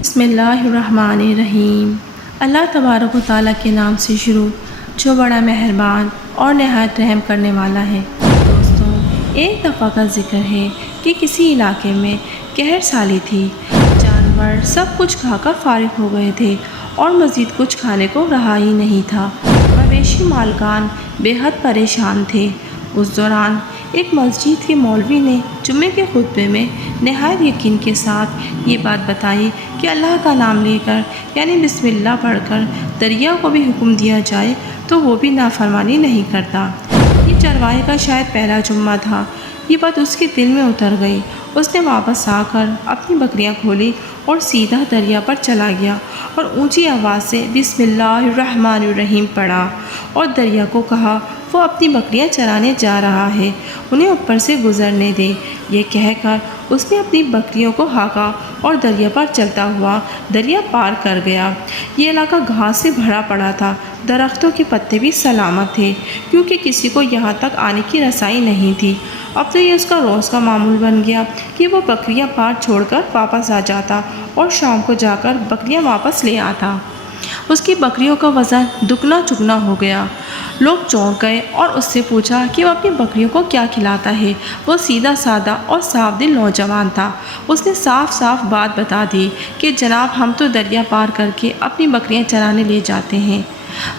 بسم اللہ الرحمن الرحیم۔ اللہ تبارک و تعالیٰ کے نام سے شروع جو بڑا مہربان اور نہایت رحم کرنے والا ہے۔ دوستوں، ایک دفعہ کا ذکر ہے کہ کسی علاقے میں قحط سالی تھی۔ جانور سب کچھ کھا کر فارغ ہو گئے تھے اور مزید کچھ کھانے کو رہا ہی نہیں تھا۔ مویشی مالکان بے حد پریشان تھے۔ اس دوران ایک مسجد کے مولوی نے جمعے کے خطبے میں نہایت یقین کے ساتھ یہ بات بتائی کہ اللہ کا نام لے کر یعنی بسم اللہ پڑھ کر دریا کو بھی حکم دیا جائے تو وہ بھی نافرمانی نہیں کرتا۔ یہ چرواہے کا شاید پہلا جمعہ تھا۔ یہ بات اس کے دل میں اتر گئی۔ اس نے واپس آ کر اپنی بکریاں کھولی اور سیدھا دریا پر چلا گیا اور اونچی آواز سے بسم اللہ الرحمن الرحیم پڑھا اور دریا کو کہا وہ اپنی بکریاں چرانے جا رہا ہے، انہیں اوپر سے گزرنے دے۔ یہ کہہ کر اس نے اپنی بکریوں کو ہانکا اور دریا پر چلتا ہوا دریا پار کر گیا۔ یہ علاقہ گھاس سے بھرا پڑا تھا، درختوں کے پتے بھی سلامت تھے کیونکہ کسی کو یہاں تک آنے کی رسائی نہیں تھی۔ اب تو یہ اس کا روز کا معمول بن گیا کہ وہ بکریاں پار چھوڑ کر واپس آ جاتا اور شام کو جا کر بکریاں واپس لے آتا۔ اس کی بکریوں کا وزن دگنا چگنا ہو گیا۔ لوگ چونک گئے اور اس سے پوچھا کہ وہ اپنی بکریوں کو کیا کھلاتا ہے۔ وہ سیدھا سادہ اور صاف دل نوجوان تھا۔ اس نے صاف صاف بات بتا دی کہ جناب ہم تو دریا پار کر کے اپنی بکریاں چرانے لے جاتے ہیں۔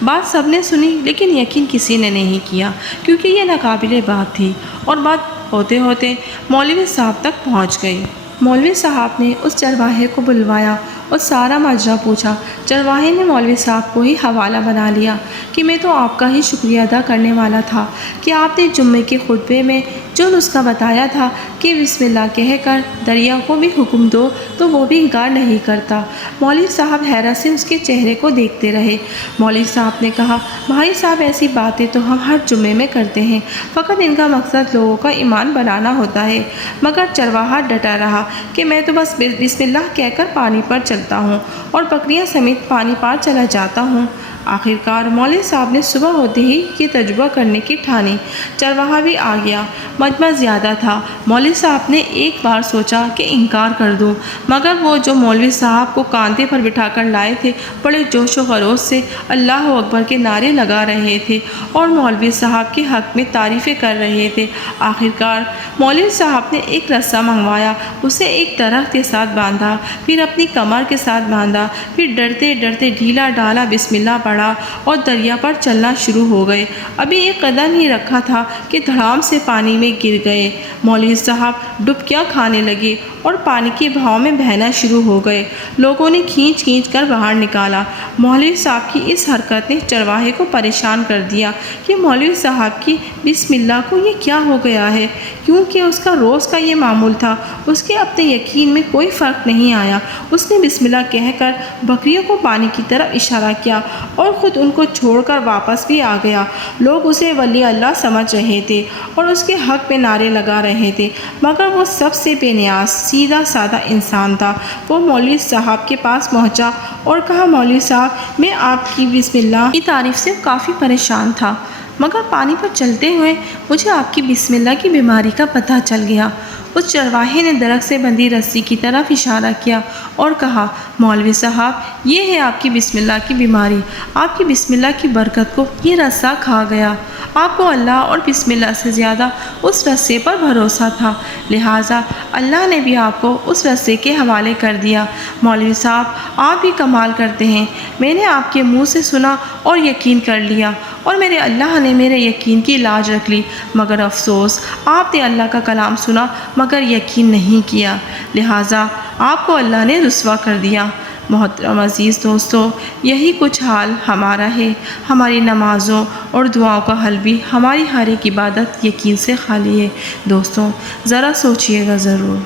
بات سب نے سنی لیکن یقین کسی نے نہیں کیا کیونکہ یہ ناقابل بات تھی اور بات ہوتے ہوتے مولوی صاحب تک پہنچ گئی۔ مولوی صاحب نے اس چرواہے کو بلوایا اور سارا ماجرا پوچھا۔ چرواہے نے مولوی صاحب کو ہی حوالہ بنا لیا کہ میں تو آپ کا ہی شکریہ ادا کرنے والا تھا کہ آپ نے جمعے کے خطبے میں جو نسخہ بتایا تھا کہ بسم اللہ کہہ کر دریا کو بھی حکم دو تو وہ بھی انکار نہیں کرتا۔ مولوی صاحب حیرت سے اس کے چہرے کو دیکھتے رہے۔ مولوی صاحب نے کہا بھائی صاحب ایسی باتیں تو ہم ہر جمعے میں کرتے ہیں، فقط ان کا مقصد لوگوں کا ایمان بنانا ہوتا ہے۔ مگر چرواہا ڈٹا رہا کہ میں تو بس بسم اللہ کہہ کر پانی پر چلتا ہوں اور بکریاں سمیت پانی پار چلا جاتا ہوں۔ آخرکار مولوی صاحب نے صبح ہوتے ہی یہ تجربہ کرنے کی ٹھانی۔ چرواہا بھی آ گیا۔ مجمع زیادہ تھا۔ مولوی صاحب نے ایک بار سوچا کہ انکار کر دوں مگر وہ جو مولوی صاحب کو کاندھے پر بٹھا کر لائے تھے بڑے جوش و خروش سے اللہ اکبر کے نعرے لگا رہے تھے اور مولوی صاحب کے حق میں تعریفیں کر رہے تھے۔ آخرکار مولوی صاحب نے ایک رسہ منگوایا، اسے ایک درخت کے ساتھ باندھا، پھر اپنی کمر کے ساتھ باندھا، پھر ڈرتے ڈرتے ڈھیلا ڈالا بسم اللہ پڑھا اور دریا پر چلنا شروع ہو گئے۔ ابھی ایک قدم ہی رکھا تھا کہ دھڑام سے پانی میں گر گئے۔ مولوی صاحب ڈبکیاں کھانے لگے اور پانی کے بہاؤ میں بہنا شروع ہو گئے۔ لوگوں نے کھینچ کھینچ کر باہر نکالا۔ مولوی صاحب کی اس حرکت نے چرواہے کو پریشان کر دیا کہ مولوی صاحب کی بسم اللہ کو یہ کیا ہو گیا ہے، کیونکہ اس کا روز کا یہ معمول تھا۔ اس کے اپنے یقین میں کوئی فرق نہیں آیا۔ اس نے بسم اللہ کہہ کر بکریوں کو پانی کی طرف اشارہ کیا اور خود ان کو چھوڑ کر واپس بھی آ گیا۔ لوگ اسے ولی اللہ سمجھ رہے تھے اور اس کے حق میں نعرے لگا رہے تھے مگر وہ سب سے بے نیاز سیدھا سادہ انسان تھا۔ وہ مولوی صاحب کے پاس پہنچا اور کہا مولوی صاحب میں آپ کی بسم اللہ کی تعریف سے کافی پریشان تھا مگر پانی پر چلتے ہوئے مجھے آپ کی بسم اللہ کی بیماری کا پتہ چل گیا۔ اس چرواہے نے درخت سے بندھی رسی کی طرف اشارہ کیا اور کہا مولوی صاحب یہ ہے آپ کی بسم اللہ کی بیماری۔ آپ کی بسم اللہ کی برکت کو یہ رسہ کھا گیا۔ آپ کو اللہ اور بسم اللہ سے زیادہ اس رسے پر بھروسہ تھا، لہٰذا اللہ نے بھی آپ کو اس رسے کے حوالے کر دیا۔ مولوی صاحب آپ بھی کمال کرتے ہیں، میں نے آپ کے منہ سے سنا اور یقین کر لیا اور میرے اللہ نے میرے یقین کی لاج رکھ لی، مگر افسوس آپ نے اللہ کا کلام سنا مگر یقین نہیں کیا، لہٰذا آپ کو اللہ نے رسوا کر دیا۔ محترم عزیز دوستو، یہی کچھ حال ہمارا ہے۔ ہماری نمازوں اور دعاؤں کا حل بھی ہماری ہر ایک عبادت یقین سے خالی ہے۔ دوستوں ذرا سوچئے گا ضرور۔